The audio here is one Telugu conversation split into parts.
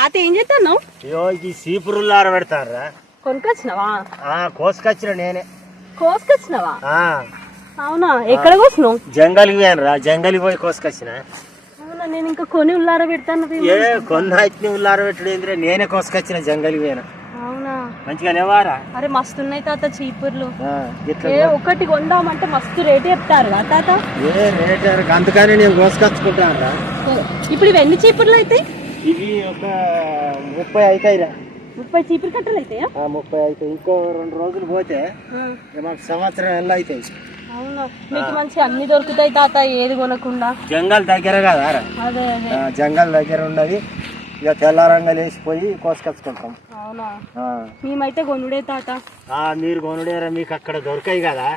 తాత ఏం చేస్తాను? ఈ సీపురులు ఆరబెడతారా? కొనుకొచ్చినావా? కోసుకొచ్చిన నేనే. కోసుకొచ్చినావా? అవునా, ఎక్కడ కోసినావు? జంగలికి పోయానురా, జంగలికి పోయి కోసుకొచ్చిన. అవునా, నేను ఇంకా కొని ఉల్లార పెడతాను. కొన్న ఉల్లారబెట్టడు ఏంద్రే, నేనే కోసుకొచ్చిన జంగలికి పోయినా. అవునా, మంచిగా లేవారా? అరే మస్తు ఉన్నాయి తాత చీపుర్లు. ఒకటి కొందామంటే మస్తు రేట్ చెప్తారు తాత. రేట్ అందుకని నేను కోసుకొచ్చుకుంటాను. ఇప్పుడు ఇవి ఎన్ని చీపుర్లు అయితే? ఇవి ఒక 30 అవుతాయిరా. 30 చీపురు కట్టలు అవుతాయా? 30 అవుతాయి. ఇంకో 2 రోజులు పోతే మాకు సంవత్సరం ఎలా అవుతాయి. అవునా, మీకు మంచి అన్ని దొరుకుతాయి తాత, ఏది కొనకుండా. జంగల్ దగ్గర కదా? అదే అదే, జంగల్ దగ్గర ఉన్నది. ఇక తెల్లారంగా లేచిపోయి కోసుకొచ్చుకుంటాం. అవునా, మేమైతే కొనుడే తాత. మీరు కొనుడేరా, మీకు అక్కడ దొరకాయి కదా.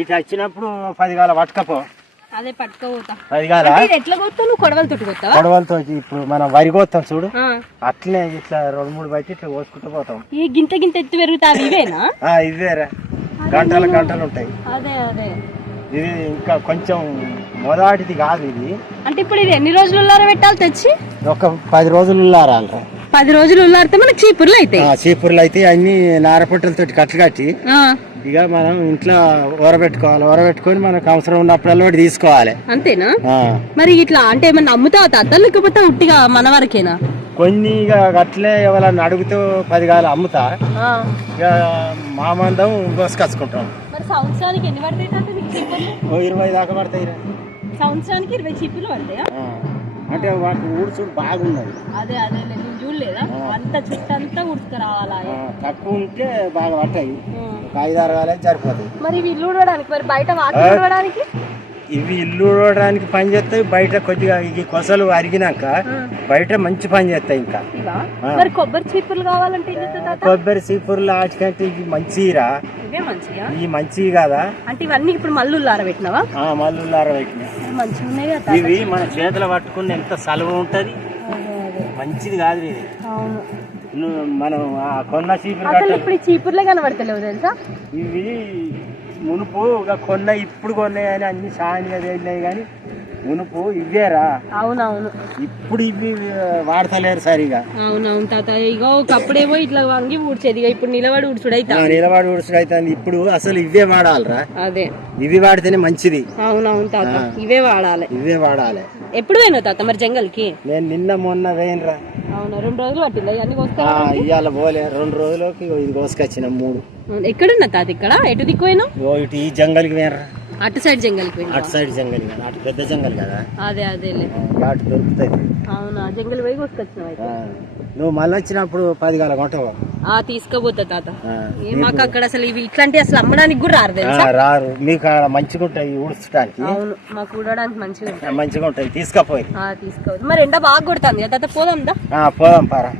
ఇటు వచ్చినప్పుడు 10 గాల పట్టుకపో. అదే పట్టుకోపోతా. 10 గాల ఎట్లా కొత్తావు నువ్వు? కొడవలతో కొత్తావా? కొడవలతో. ఇప్పుడు మనం వరి కోస్తాం చూడు, అట్లనే ఇట్లా 2-3 బట్టి ఇట్లా కోసుకుంటూ పోతాం. ఈ గింత గింత ఎత్తు పెరుగుతాయి ఇవేనా? ఇవేరా, గంటలు గంటలు ఉంటాయి. అదే అదే, ఇది ఇంకా కొంచెం మొదటిది కాదు ఇది. అంటే ఇప్పుడు ఇది ఎన్ని రోజులు ఉల్లార పెట్టాలి తెచ్చి? ఒక 10 రోజులు ఉల్లారాలి. 10 రోజులు ఉల్లారితే మనకి చీపుర్లు అయితే. చీపుర్లు అయితే అన్ని నారపట్టలతో కట్లు కట్టి ఇక మనం ఇంట్లో ఊరబెట్టుకొని మనకు అవసరం ఉన్నప్పుడల్లా తీసుకోవాలి. అంతేనా? మరి ఇట్లా అంటే ఏమన్నా అమ్ముతావా తాత, లేకపోతే ఉట్టిగా మన వరకేనా? కొన్ని ఇక అట్లే ఎవరన్నా అడుగుతూ 10 గాలు అమ్ముతా. ఇక మా మందం కోసుకొచ్చుకుంటాం. మరి సంవత్సరానికి ఎన్ని పడతాయి తాత నీకు చీపుర్లు? 20 దాకా పడతాయి. సంవత్సరానికి 20 చీపుర్లు పడతాయా? అంటే వాటి ఊడ్చుడు బాగున్నది. అదే అదే, నేను చూడలేదా? అంత చుట్టంతా ఉడుకురావాలా? తక్కువ ఉంటే బాగా పట్టాయి, 5-6 గాలే సరిపోతాయి. మరి ఇవి ఇల్లు ఊడడానికి, మరి బయట వాకిలి ఊడడానికి? ఇవి ఇల్లు ఊడడానికి పని చేస్తాయి. బయట కొద్దిగా ఈ కొసలు అరిగినాక బయట మంచి పని చేస్తాయి. ఇంకా మరి కొబ్బరి చీపుర్లు కావాలంటే కొబ్బరి చీపుర్లు వాటికంటే ఇవి మంచిరా. ఇవి మంచివి కదా. అంటే ఇవన్నీ ఇప్పుడు మళ్ళీ ఆరబెట్టినావా? మళ్ళీ ఆరబెట్టినా. మంచిగా ఉన్నాయి. ఇవి మన చేతులు పట్టుకుని ఎంత సలువ ఉంటది, మంచిది కాదు ఇది. మనం కొన్న చీపురు చీపుర్లే కనబడతలేవు తెలుసా. ఇవి మునుపు కొన్న ఇప్పుడు కొన్నాయి అని అన్ని సాయంగా వెళ్ళినాయి, కానీ మునుపు ఇవేరా. అవునవును, ఇప్పుడు ఇవి వాడతలేరు సరిగా. అవునవును తాత. ఇగో ఒకప్పుడేమో ఇట్లా వంగి ఊడ్చేది, ఇప్పుడు నిలబడి ఊడ్చుడు అవుతుంది. ఇప్పుడు అసలు ఇవే వాడాలరా. అదే, ఇవి వాడితేనే మంచిది. అవునవును తాత, ఇవే వాడాలి. ఎప్పుడు పోయినావు తాత మరి జంగల్కి? నేను నిన్న మొన్న వేయనరా. అవునా, 2 రోజులు పట్టిందా అన్ని ఇవాళ పోలే, 2 రోజులకి ఇది కోసుకొచ్చిన 3. ఎక్కడున్నా తాత? ఇక్కడ ఎటు దిక్కు పోయినావు? ఇటు ఈ జంగల్కి వేయనరా. అటు సైడ్ జంగల్కి పోయినా? అటు సైడ్ జంగల్ కదా, అటు పెద్ద జంగల్ కదా. అదే అదే, అటు దొరుకుతాయి. అవునా, జంగల్ పోయి కోసుకొచ్చినావు. నువ్వు మళ్ళీ వచ్చినప్పుడు 10 గాల కొంటావా? తీసుకోబోతా తాత. మాకు అక్కడ అసలు ఇవి ఇట్లాంటి అసలు అమ్మడానికి కూడా రారు. మీకు మంచిగా ఉంటాయి ఊడ్చడానికి. అవును, మాకు ఊడడానికి మంచిగా ఉంటాయి. తీసుకపోయి తీసుకోవచ్చు. మరి ఎండ బాగా కొడుతుంది కదా తాత, పోదాం దా. పోదాం పారా.